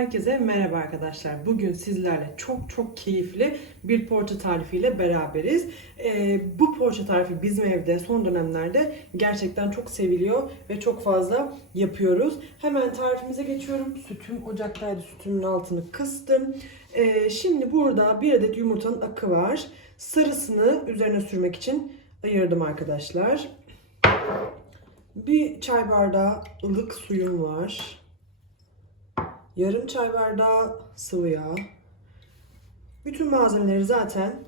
Herkese merhaba arkadaşlar. Bugün sizlerle çok çok keyifli bir poğaça tarifiyle beraberiz. Ee, bu poğaça tarifi bizim evde son dönemlerde gerçekten çok seviliyor ve çok fazla yapıyoruz. Hemen tarifimize geçiyorum. Sütüm ocaktaydı. Sütümün altını kıstım. Ee, şimdi burada bir adet yumurtanın akı var. Sarısını üzerine sürmek için ayırdım arkadaşlar. Bir çay bardağı ılık suyum var. Yarım çay bardağı sıvı yağ. Bütün malzemeleri zaten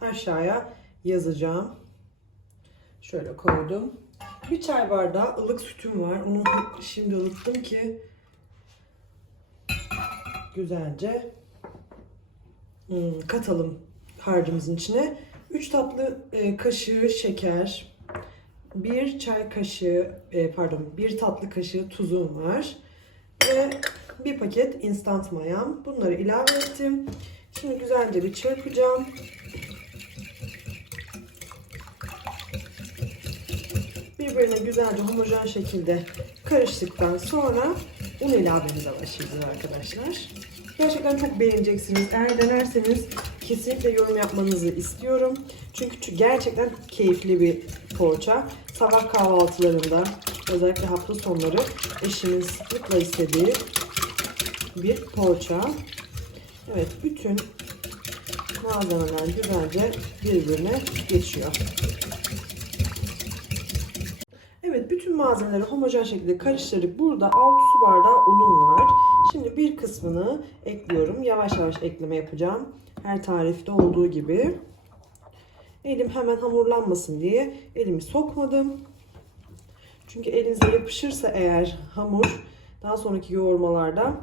aşağıya yazacağım. Şöyle koydum. Bir çay bardağı ılık sütüm var. Onu şimdi ılıttım ki güzelce hmm, katalım harcımızın içine. 3 tatlı e, kaşığı şeker, bir çay kaşığı e, pardon bir tatlı kaşığı tuzum var ve bir paket instant mayam. Bunları ilave ettim. Şimdi güzelce bir çırpacağım. Birbirine güzelce homojen şekilde karıştıktan sonra un ilavemize başlayacağız arkadaşlar. Gerçekten çok beğeneceksiniz. Eğer denerseniz kesinlikle yorum yapmanızı istiyorum. Çünkü gerçekten keyifli bir poğaça. Sabah kahvaltılarında özellikle hafta sonları eşimin sıklıkla istediği bir poğaça. Evet bütün malzemeler güzelce birbirine geçiyor. Evet bütün malzemeleri homojen şekilde karıştırdık. Burada 6 su bardağı unum var. Şimdi bir kısmını ekliyorum. Yavaş yavaş ekleme yapacağım. Her tarifte olduğu gibi. Elim hemen hamurlanmasın diye elimi sokmadım. Çünkü elinize yapışırsa eğer hamur daha sonraki yoğurmalarda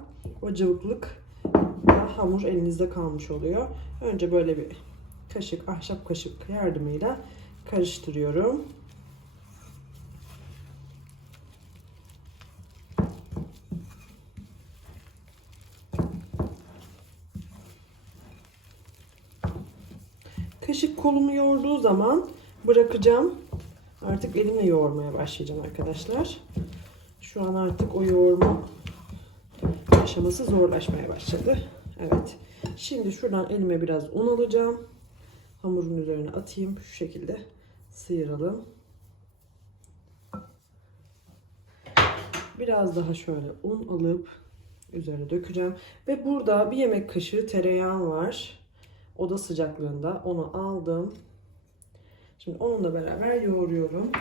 o cıvıklık hamur elinizde kalmış oluyor. Önce böyle bir kaşık, ahşap kaşık yardımıyla karıştırıyorum. Kaşık kolumu yoğurduğu zaman bırakacağım. Artık elimle yoğurmaya başlayacağım arkadaşlar. Şu an artık o yoğurma aşaması zorlaşmaya başladı. Evet. Şimdi şuradan elime biraz un alacağım. Hamurun üzerine atayım. Şu şekilde sıyıralım. Biraz daha şöyle un alıp üzerine dökeceğim. Ve burada bir yemek kaşığı tereyağım var. Oda sıcaklığında. Onu aldım. Şimdi onunla beraber yoğuruyorum.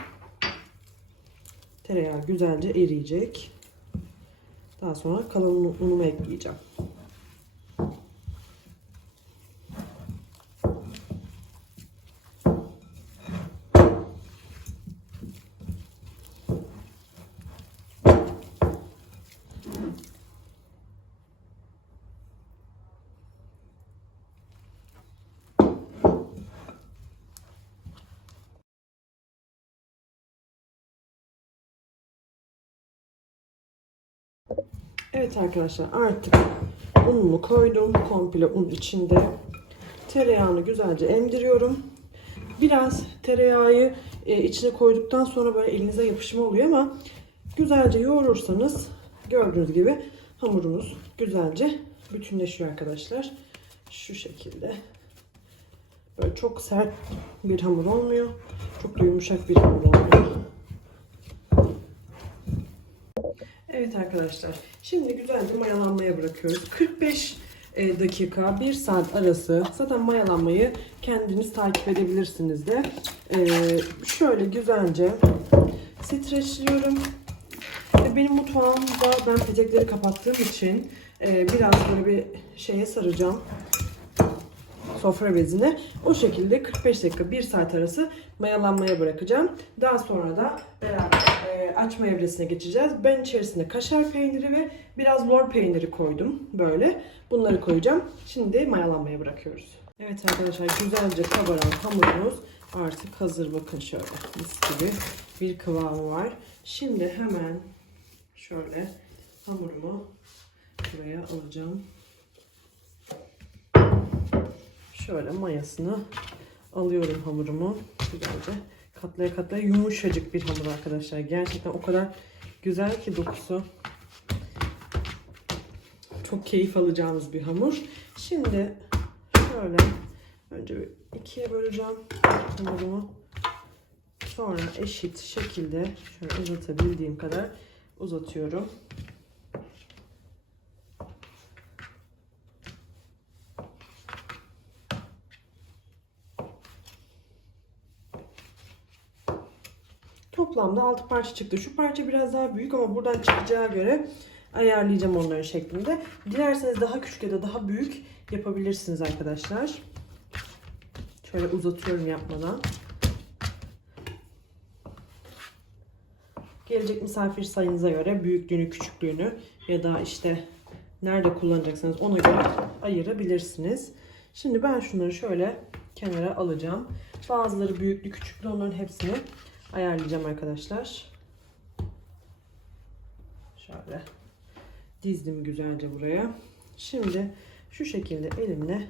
Tereyağı güzelce eriyecek. Daha sonra kalan unumu ekleyeceğim. Evet arkadaşlar artık unumu koydum. Komple un içinde. Tereyağını güzelce emdiriyorum. Biraz tereyağı e, içine koyduktan sonra böyle elinize yapışma oluyor ama güzelce yoğurursanız gördüğünüz gibi hamurumuz güzelce bütünleşiyor arkadaşlar. Şu şekilde. Böyle çok sert bir hamur olmuyor. Çok da yumuşak bir hamur olmuyor. Evet arkadaşlar. Şimdi güzelce mayalanmaya bırakıyoruz. 45 e, dakika 1 saat arası. Zaten mayalanmayı kendiniz takip edebilirsiniz de. E, şöyle güzelce streçliyorum. E, benim mutfağımda ben petekleri kapattığım için biraz böyle bir şeye saracağım sofra bezine. O şekilde 45 dakika 1 saat arası mayalanmaya bırakacağım. Daha sonra da beraber e, açma evresine geçeceğiz. Ben içerisine kaşar peyniri ve biraz lor peyniri koydum böyle. Bunları koyacağım. Şimdi mayalanmaya bırakıyoruz. Evet arkadaşlar güzelce kabaran hamurumuz artık hazır. Bakın şöyle mis gibi bir kıvamı var. Şimdi hemen şöyle hamurumu buraya alacağım. Şöyle mayasını alıyorum hamurumu. Güzelce katlaya katlaya yumuşacık bir hamur arkadaşlar. Gerçekten o kadar güzel ki dokusu. çok keyif alacağınız bir hamur. Şimdi şöyle önce bir ikiye böleceğim hamurumu. Sonra eşit şekilde şöyle uzatabildiğim kadar uzatıyorum. Toplamda 6 parça çıktı. Şu parça biraz daha büyük ama buradan çıkacağı göre ayarlayacağım onların şeklinde. Dilerseniz daha küçük ya da daha büyük yapabilirsiniz arkadaşlar. Şöyle uzatıyorum yapmadan. Gelecek misafir sayınıza göre büyüklüğünü, küçüklüğünü ya da işte nerede kullanacaksanız ona göre ayırabilirsiniz. Şimdi ben şunları şöyle kenara alacağım. Bazıları büyüklü, küçüklü onların hepsini ayarlayacağım arkadaşlar. Şöyle dizdim güzelce buraya. Şimdi şu şekilde elimle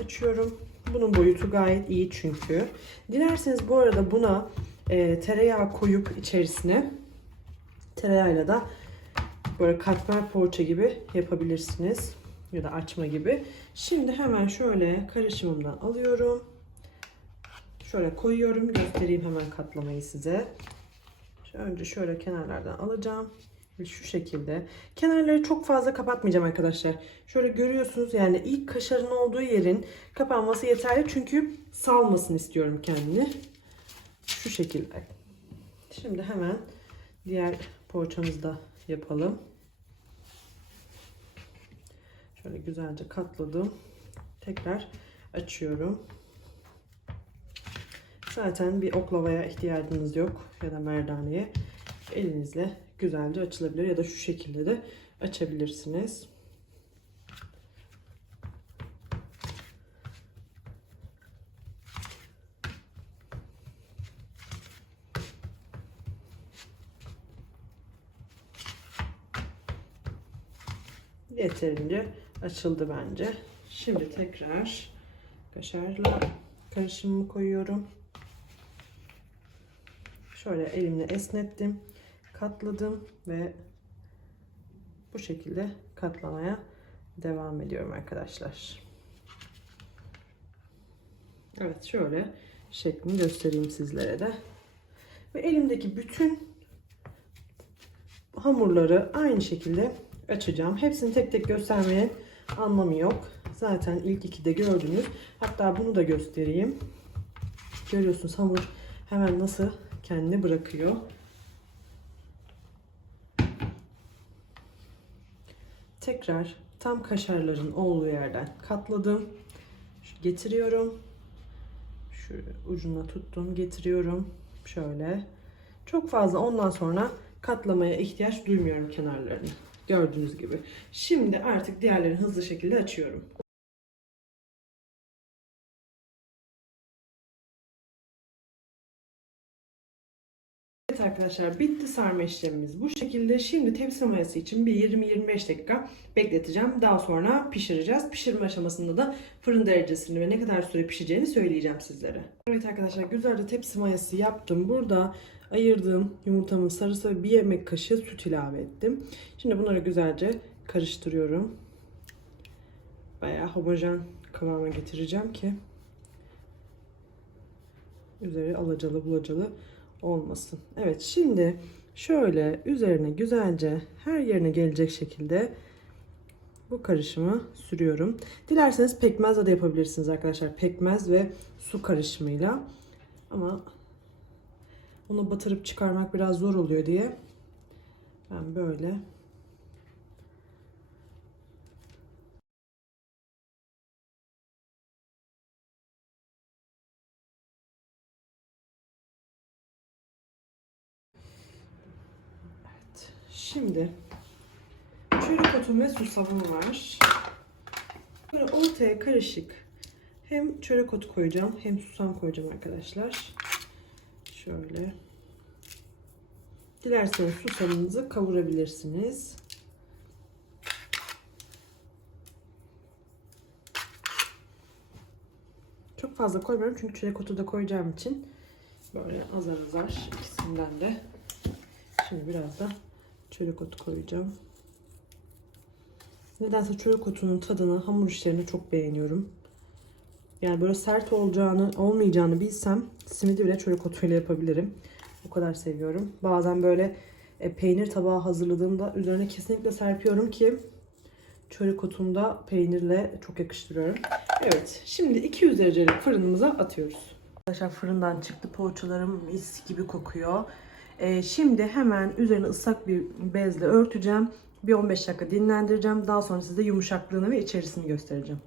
açıyorum. Bunun boyutu gayet iyi çünkü. Dilerseniz bu arada buna e, tereyağı koyup içerisine tereyağıyla da böyle katmer poğaça gibi yapabilirsiniz. Ya da açma gibi. Şimdi hemen şöyle karışımımdan alıyorum. Şöyle koyuyorum. Göstereyim hemen katlamayı size. Önce şöyle kenarlardan alacağım. Şu şekilde. Kenarları çok fazla kapatmayacağım arkadaşlar. Şöyle görüyorsunuz yani ilk kaşarın olduğu yerin kapanması yeterli. Çünkü salmasın istiyorum kendini. Şu şekilde. Şimdi hemen diğer poğaçamızı da yapalım. Şöyle güzelce katladım. Tekrar açıyorum. Zaten bir oklavaya ihtiyacınız yok ya da merdaneye. Elinizle güzelce açılabilir ya da şu şekilde de açabilirsiniz. Yeterince açıldı bence. Şimdi tekrar kaşarla karışımımı koyuyorum. Şöyle elimle esnettim, katladım ve bu şekilde katlamaya devam ediyorum arkadaşlar. Evet şöyle şeklini göstereyim sizlere de. Ve elimdeki bütün hamurları aynı şekilde açacağım. Hepsini tek tek göstermenin anlamı yok. Zaten ilk ikide gördünüz. Hatta bunu da göstereyim. Görüyorsunuz hamur hemen nasıl kendini bırakıyor. Tekrar tam kaşarların olduğu yerden katladım. Getiriyorum. Şu ucuna tuttum, getiriyorum. Şöyle. Çok fazla ondan sonra katlamaya ihtiyaç duymuyorum kenarlarını. Gördüğünüz gibi. Şimdi artık diğerlerini hızlı şekilde açıyorum. Arkadaşlar bitti sarma işlemimiz bu şekilde. Şimdi tepsi mayası için bir 20-25 dakika bekleteceğim. Daha sonra pişireceğiz. Pişirme aşamasında da fırın derecesini ve ne kadar süre pişeceğini söyleyeceğim sizlere. Evet arkadaşlar güzelce tepsi mayası yaptım. Burada ayırdığım yumurtamın sarısı bir yemek kaşığı süt ilave ettim. Şimdi bunları güzelce karıştırıyorum. Bayağı homojen kıvama getireceğim ki üzeri alacalı bulacalı olmasın. Evet şimdi şöyle üzerine güzelce her yerine gelecek şekilde bu karışımı sürüyorum. Dilerseniz pekmezle de yapabilirsiniz arkadaşlar. Pekmez ve su karışımıyla. Ama onu batırıp çıkarmak biraz zor oluyor diye ben böyle Şimdi çörek otum ve susamım var. Böyle ortaya karışık hem çörek otu koyacağım hem susam koyacağım arkadaşlar. Şöyle. Dilerseniz susamınızı kavurabilirsiniz. Çok fazla koymuyorum çünkü çörek otu da koyacağım için böyle azar azar ikisinden de. Şimdi biraz da çörek otu koyacağım. Nedense çörek otunun tadını hamur işlerini çok beğeniyorum. Yani böyle sert olacağını, olmayacağını bilsem simidi bile çörek otuyla yapabilirim. O kadar seviyorum. Bazen böyle e, peynir tabağı hazırladığımda üzerine kesinlikle serpiyorum ki çörek otunu da peynirle çok yakıştırıyorum. Evet, şimdi 200 derecelik fırınımıza atıyoruz. Arkadaşlar fırından çıktı poğaçalarım mis gibi kokuyor. E, şimdi hemen üzerine ıslak bir bezle örteceğim. Bir 15 dakika dinlendireceğim. Daha sonra size yumuşaklığını ve içerisini göstereceğim.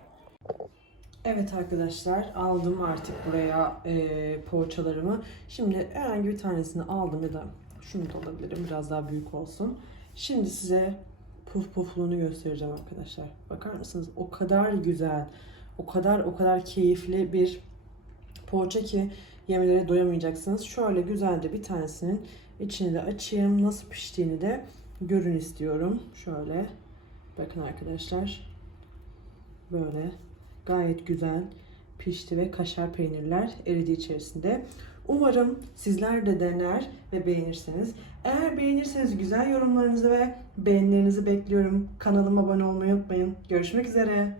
Evet arkadaşlar aldım artık buraya e, poğaçalarımı. Şimdi herhangi bir tanesini aldım ya da şunu da alabilirim biraz daha büyük olsun. Şimdi size puf pufluğunu göstereceğim arkadaşlar. Bakar mısınız? O kadar güzel, o kadar o kadar keyifli bir poğaça ki yemelere doyamayacaksınız. Şöyle güzelce bir tanesinin içini de açayım. Nasıl piştiğini de görün istiyorum. Şöyle bakın arkadaşlar. Böyle gayet güzel pişti ve kaşar peynirler eridi içerisinde. Umarım sizler de dener ve beğenirsiniz. Eğer beğenirseniz güzel yorumlarınızı ve beğenilerinizi bekliyorum. Kanalıma abone olmayı unutmayın. Görüşmek üzere.